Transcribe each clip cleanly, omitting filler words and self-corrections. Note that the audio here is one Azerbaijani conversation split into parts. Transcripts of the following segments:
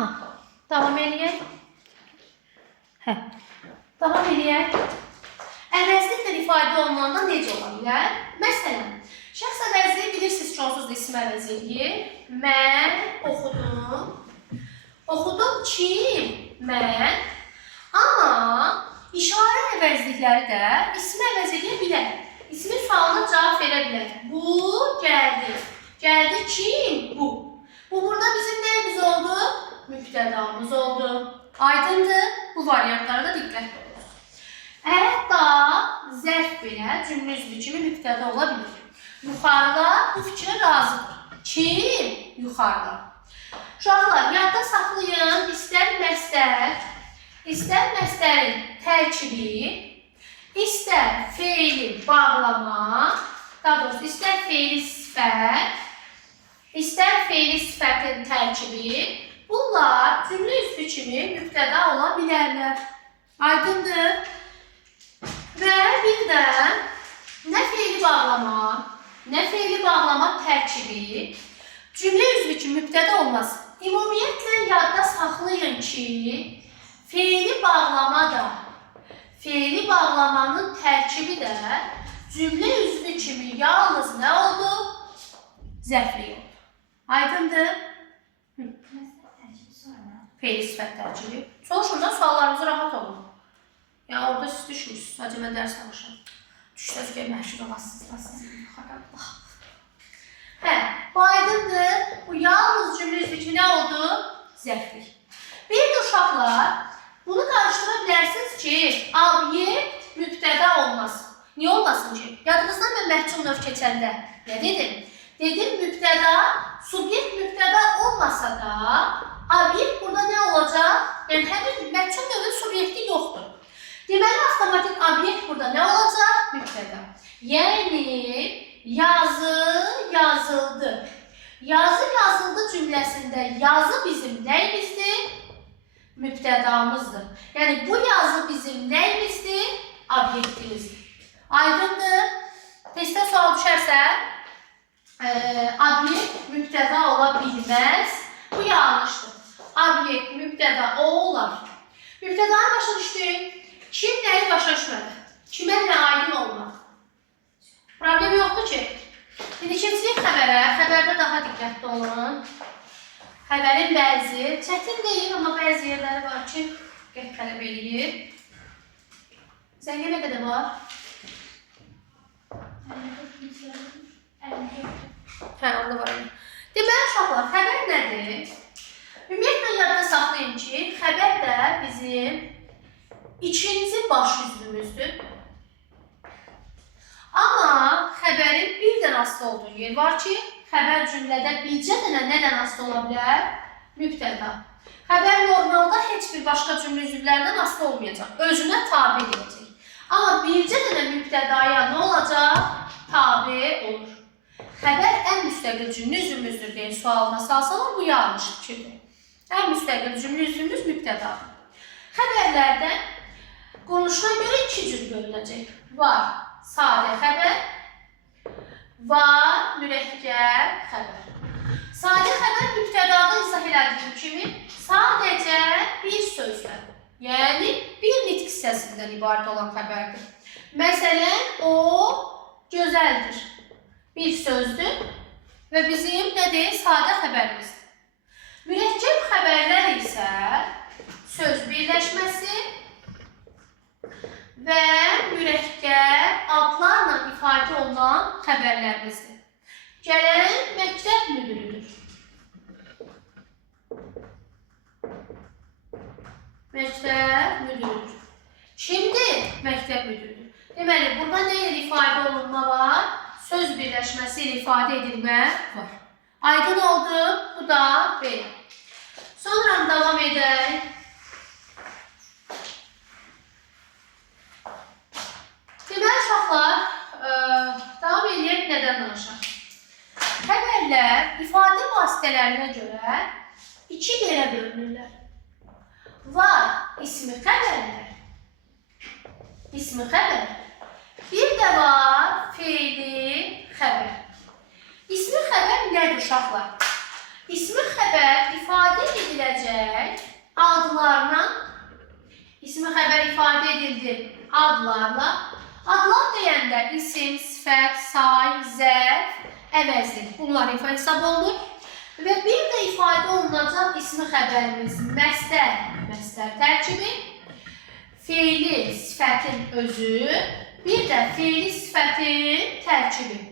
Aha. Davam eləyək. Hə. Davam eləyək. Əvəzliklə ifadə olunanda necə ola bilər? Məsələn, şəxs əvəzliyi bilirsiniz ki, onsuz da isim əvəzliyi. Mən oxudum. Oxudum kim? Mən. Amma işarə əvəzlikləri də ismi əvəz edə bilər. İsmin sualına cavab verə bilər. Bu gəldi. Gəldi kim? Bu. Bu burada bizim nəyimiz oldu? Mübtədamız oldu. Aydındır. Bu variantlara da diqqətli oluruz. Hətta zərf belə cümlə üzvü kimi mübtəda ola bilir. Yuxarıda bu fikrə razıdır. Kim? Yuxarıda. Uşaqlar, yadda saxlayın, istər məstərin tərkibi, istər feili bağlama, daha doğrusu istər feili sifət, istər feili sifətin tərkibi, bunlar cümlə üzvü kimi mübtəda ola bilərlər. Aydındır. Və bir də nə feili bağlama tərkibi, cümlə üzvü kimi mübtəda olmaz. Ümumiyyətlə yadda saxlayın ki, feili bağlamanın tərkibi də cümlə üzvü kimi yalnız nə oldu? Zərfli oldu. Aydındır? Feili sifət tərkibi. Soruşurdan suallarınızı rahat olun. Yəni orada siz düşmürsünüz. Sadəcə mən dərs almışam. Düşsəz ki, məşhur olasınız. Hə, bu aydındır. Bu yalnız cümlə üzvü kimi nə oldu? Zərfli. Bir də uşaqlar, bunu qarışdıra bilərsiniz ki, obyekt mübtəda olmasın. Niyə olmasın ki? Yadınızdan mən məhcul növ keçəndə nə dedim? Dedim mübtəda, subyekt mübtəda olmasa da, obyekt burada nə olacaq? Yəni həmin məhcul növün subyekti yoxdur. Deməli, avtomatik obyekt burada nə olacaq? Mübtəda. Yəni, yazı yazıldı. Yazı yazıldı cümləsində yazı bizim nəyimizdir? Mübtədamızdır. Yəni, bu yazı bizim nəyimizdir? Obyektimizdir. Aydındır. Testdə sual düşərsə, obyekt mübtəda ola bilməz. Bu yanlışdır. Obyekt mübtəda olar. Mübtədanı başa düşdük. Kim nəyi başa düşmədi? Kimə nə aydın olmadı? Problem yoxdur ki. İndi keçirik xəbərə. Xəbərdə daha diqqətli olun. Xəbərin bəzi, çətin deyil, amma bəzi yerləri var ki, diqqət tələb eləyir. Zəngə nə qədər var? Hə, onda var. Deməli, uşaqlar, xəbər nədir? Ümumiyyətlə, yadda saxlayın ki, xəbər də bizim ikinci baş üzvümüzdür. Amma xəbərin birdən asılı olduğu yer var ki, xəbər cümlədə bircə dənə nədən asılı ola bilər? Mübtəda. Xəbər normalda heç bir başqa cümlə üzvlərdən asılı olmayacaq. Özünə tabi edəcək. Amma bircə dənə mübtədaya nə olacaq? Tabi olur. Xəbər ən müstəqil cümlə üzvümüzdür deyə sualına salsalar, bu yanlış fikirdir. Ən müstəqil cümlə üzvümüz mübtədadır. Xəbərlərdən quruluşuna görə iki cür bölünəcək. Var sadə xəbər, var mürəkkəb xəbər. Sadə xəbər mübtədada izah elədiyim kimi sadəcə bir sözdən, yəni bir nitq hissəsindən ibarət olan xəbərdir. Məsələn, o gözəldir. Bir sözdür və bizim nədir? Sadə xəbərimizdir. Mürəkkəb xəbərlər isə söz birləşməsi və mürəkkəb adlarla ifadə olunan xəbərlərimizdir. Gələn məktəb müdürüdür. Məktəb müdürüdür. Kimdir? Məktəb müdürüdür. Deməli, burada nə ilə ifadə olunma var? Söz birləşməsi ilə ifadə edilmə var. Aydın oldu. Bu da belə. Sonra davam edək. Deməli, uşaqlar, davam edək, nədən danışaq? Xəbərlər ifadə vasitələrinə görə iki yerə bölünürlər. Var ismi xəbərlər. İsmi xəbər. Bir də var feili xəbər. İsmi xəbər nədir uşaqlar? İsmi xəbər ifadə ediləcək adlarla, ismi xəbər ifadə edildi adlarla. Adlar deyəndə isim, sifət, say, zərf, əvəzlik bunlar ifa hesab olunur. Və bir də ifadə olunacaq ismi xəbərimiz məstər tərkibi, feili sifətin özü, bir də feili sifətin tərkibi.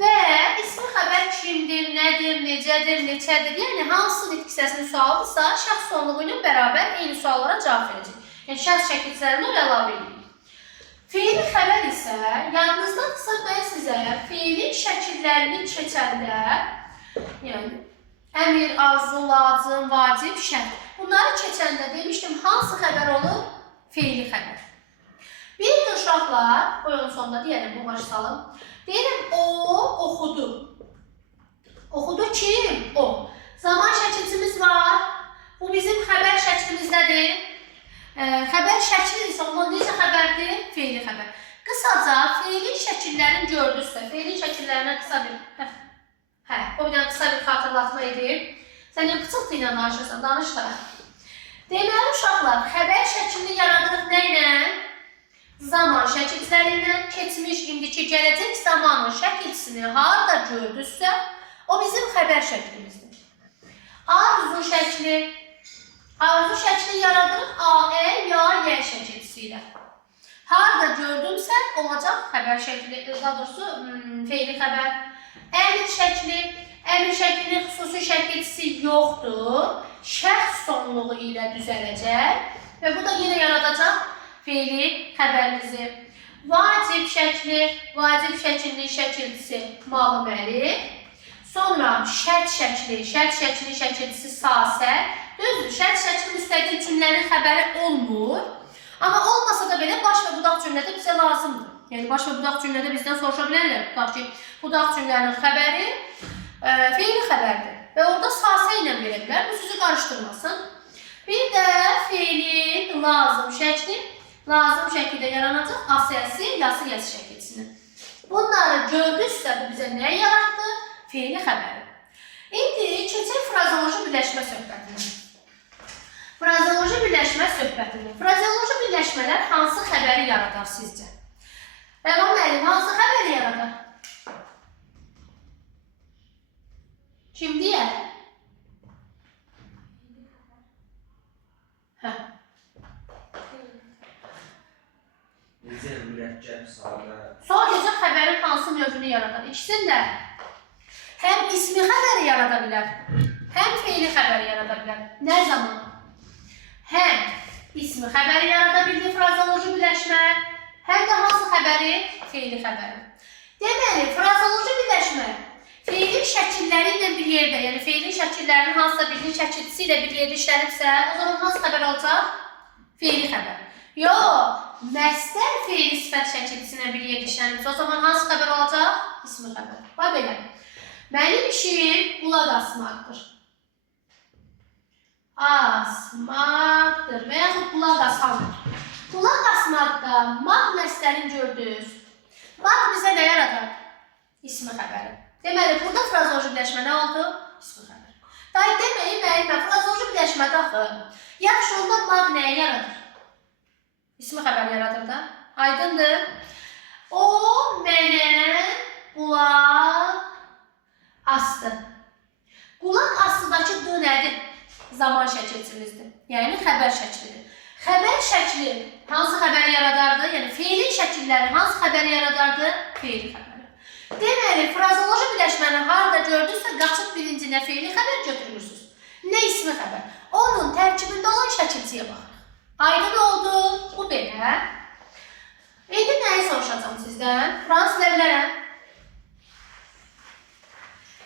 Və ismi xəbər kimdir, nədir, necədir, neçədir, yəni hansı nitq hissəsinin sualıdırsa, şəxs sonluğu ilə bərabər eyni suallara cavab verəcək. Yəni şəxs şəkilçilərini əlavə edirik. Feili xəbər isə, yadınızdadırsa mən sizə feilin şəkillərini keçəndə, yəni əmr, arzu, lazım, vacib, şərt. Bunları keçəndə demişdim, hansı xəbər olur? Feili xəbər. Bir də uşaqlar, oyun sonunda deyərəm, bu başı salım. Deyirəm, o oxudu. Oxudu kim? O. Zaman şəkilçimiz var. Bu bizim xəbər şəklimizdədir. Xəbər şəkli isə ondan necə xəbərdir? Feili xəbər. Qısaca, feilin şəkillərini gördünüzsə, feilin şəkillərinə qısa bir, o bir qısa bir xatırlatma edib. Sən ya pıçıltı ilə danışırsan, danış da. Deməli, uşaqlar, xəbər şəklini yaradırıq nə ilə? Zaman şəkilçiləri ilə, keçmiş, indiki, gələcək zamanın şəkilçisini harada gördünüzsə, o bizim xəbər şəklimizdir. Arzu şəkli yaradırıq A, E, ya, Y şəkilçisi ilə. Harada gördümsə, olacaq xəbər şəkli, daha doğrusu feili xəbər. Əmr şəklinin xüsusi şəkilçisi yoxdur, şəxs sonluğu ilə düzələcək və bu da yenə yaradacaq feili xəbərimizi. Vacib şəklinin şəkilçisi malıməli. Sonra şərt şəklinin şəkilçisi sasə. Düzdür, şərt şəklin müstəqil cümlənin xəbəri olmur. Amma olmasa da belə baş və budaq cümlədə bizə lazımdır. Yəni baş və budaq cümlədə bizdən soruşa bilərlər. Tutaq ki, budaq cümlənin xəbəri feili xəbərdir. Və orada sasə ilə verə bilər. Bu sizi qarışdırmasın. Bir də feilin lazım şəkildə yaranacaq asiyəsi, yası şəkilçisini. Bunları gördünüzsə, bu bizə nə yaratdı? Feili xəbəri. İndi keçək frazeoloji birləşmə söhbətinə. Frazeoloji birləşmələr hansı xəbəri yaradar sizcə? Rəvan müəllim, hansı xəbəri yaradar? Kim deyər? Necə mürəkkəb, sadə. Sadəcə xəbərin hansı növünü yaradar? İkisini də həm ismi xəbəri yarada bilər, həm feili xəbəri yarada bilər. Nə zaman? Həm ismi xəbəri yarada bildi frazeoloji birləşmə, həm də hansı xəbəri? Feili xəbəri. Deməli, frazeoloji birləşmə feilin şəkilləri ilə bir yerdə, yəni feilin şəkillərinin hansısa birinin şəkilçisi ilə bir yerdə işlənibsə, o zaman hansı xəbər olacaq? Feili xəbər. Yox, məstər feili sifət şəkilçisi ilə bir yerdə işlənibsə, o zaman hansı xəbər olacaq? İsmi xəbər. Bax belə. Mənim işim qulaq asmaqdır. Asmaqdır və yaxud qulaq asandır. Qulaq asmaqda maq məstərini gördünüz. Maq bizə nə yaradar? İsmi xəbəri. Deməli, burada frazeoloji birləşmə nə oldu? İsmi xəbər. Day deməyin müəllimə, frazeoloji birləşmədə axı. Yaxşı, onda maq nəyə yaradır? İsmi xəbər yaradır da. Aydındır. O mənə qulaq asdı. Qulaq astıdakı d nədir? Zaman şəkilçimizdir. Yəni xəbər şəklidir. Xəbər şəkli hansı xəbəri yaradardı? Yəni feilin şəkilləri hansı xəbəri yaradardı? Feili xəbəri. Deməli, frazeoloji birləşməni harada gördünüzsə, qaçıb birincinə feili xəbər götürürsünüz. Nə ismi xəbər? Onun tərkibində olan şəkilçiyə baxırıq. Aydın oldu. Bu belə. İndi nəyi soruşacağım sizdən? Fransız ilə bilərəm.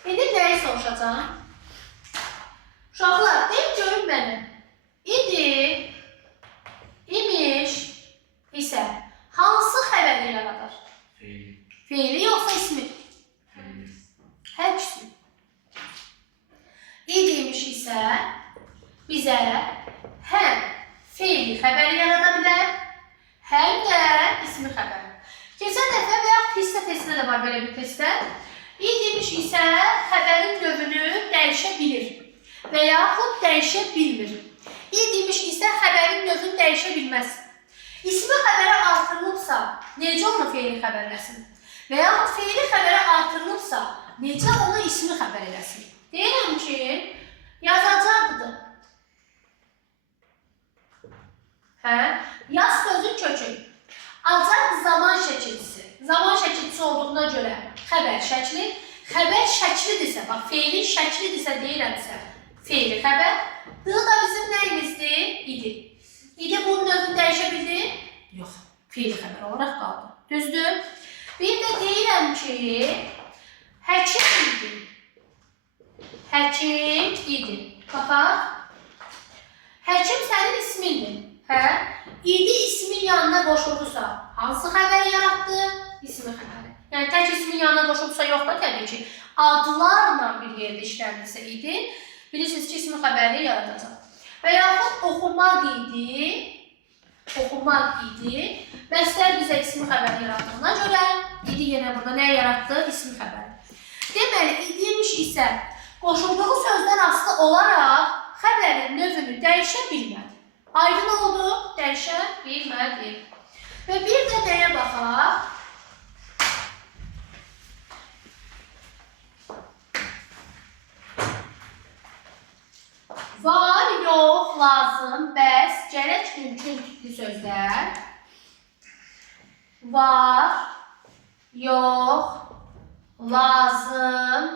İndi nəyi soruşacağım? Uşaqlar, deyim görün mənə. İndi, imiş isə hansı xəbəri yaradar? Feili yoxsa ismi? Hər ikisi. İdimiş isə bizə həm feili xəbəri yarada bilər, həm də ismi xəbəri. Keçən dəfə və yaxud hissə testində də var belə bir testlər. İ demiş isə xəbərin növünü dəyişə bilir və yaxud dəyişə bilmir. İ demiş isə xəbərin növünü dəyişə bilməz. İsmi xəbərə artırılıbsa, necə onu feili xəbər eləsin? Və yaxud feili xəbərə artırılıbsa, necə onu ismi xəbər eləsin? Deyirəm ki, yazacaqdır. Yaz sözün kökü. Acaq zaman şəkilçisi. Zaman şəkilçisi olduğuna görə xəbər şəkli. Xəbər şəklidirsə, bax, feilin şəklidirsə deyirəmsə, feili xəbər. D da bizim nəyimizdir? İdi. İdi bunun növünü dəyişə bildi? Yox, feili xəbər olaraq qaldı. Düzdür? Bir də deyirəm ki, həkim idi. Həkim idi. Baxaq. Həkim sənin ismindir. İdi ismin yanına qoşulursa, hansı xəbəri yaratdı? İsmi xəbəri. Yəni, tək ismin yanına qoşulursa yox da təbii ki, adlarla bir yerdə işləndirsə idi, bilirsiniz ki, ismi xəbəri yaradacaq. Və yaxud oxumaq idi, məstər bizə ismi xəbəri yarattığına görə, idi yenə burada nə yaratdı? İsmi xəbəri. Deməli, idimiş isə qoşulduğu sözdən asılı olaraq xəbərin növünü dəyişə bilmədi. Aydın oldu, dəyişə bilmədi. Və bir də nəyə baxaq? Var, yox, lazım, bəs, gərək, mümkün tipli sözlər. Var, yox, lazım,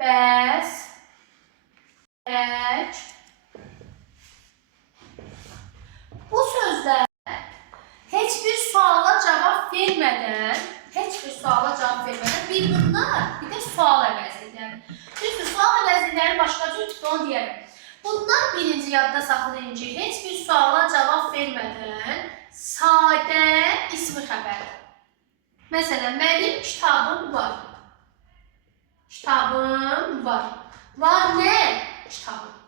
bəs, gərək. Bu sözlər heç bir suala cavab vermədən, bir də sual əvəzlikləri. Düzdür, sual əvəzlikləri başqa cür onu deyərəm. Bunlar birinci yadda saxlayın ki, heç bir suala cavab vermədən sadə ismi xəbər. Məsələn, mənim kitabım var. Kitabım var. Var nə? Kitabım.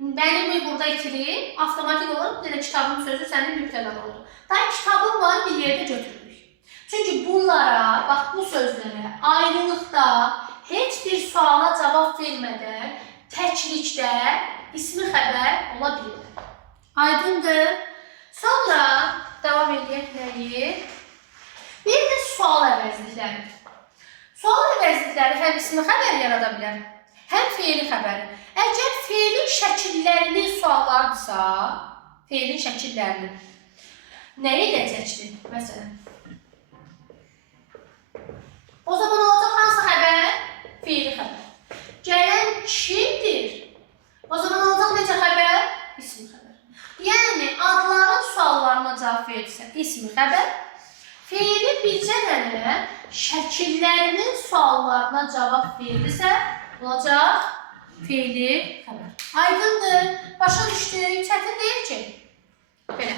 Benim burada itirib, avtomatik olarak bir de kitabın sözü sənin mübtədən olur. Daha kitabım var bir yerde götürürük. Çünkü bunlara, bax bu sözlərə ayrılıqda heç bir suala cavab vermədən təklikdə ismi xəbər ola bilir. Aydındır. Sonra devam edək nəyi? Bir də sual əvəzlikləri. Sual əvəzlikləri həm ismi xəbər yarada bilər, həm feili xəbəri. Əgər feilin şəkillərinin suallardısa, feilin şəkillərini nə edəcəkdir? Məsələn, o zaman olacaq hansı xəbər? Feili xəbər. Gələn kimdir? O zaman olacaq necə xəbər? İsmi xəbər. Yəni, adların suallarına cavab verirsə, ismi xəbər. Feilin bircə dənə şəkillərinin suallarına cavab verirsə, olacaq feili xəbər. Aydındır, başa düşdük, çətin deyil ki. Belə.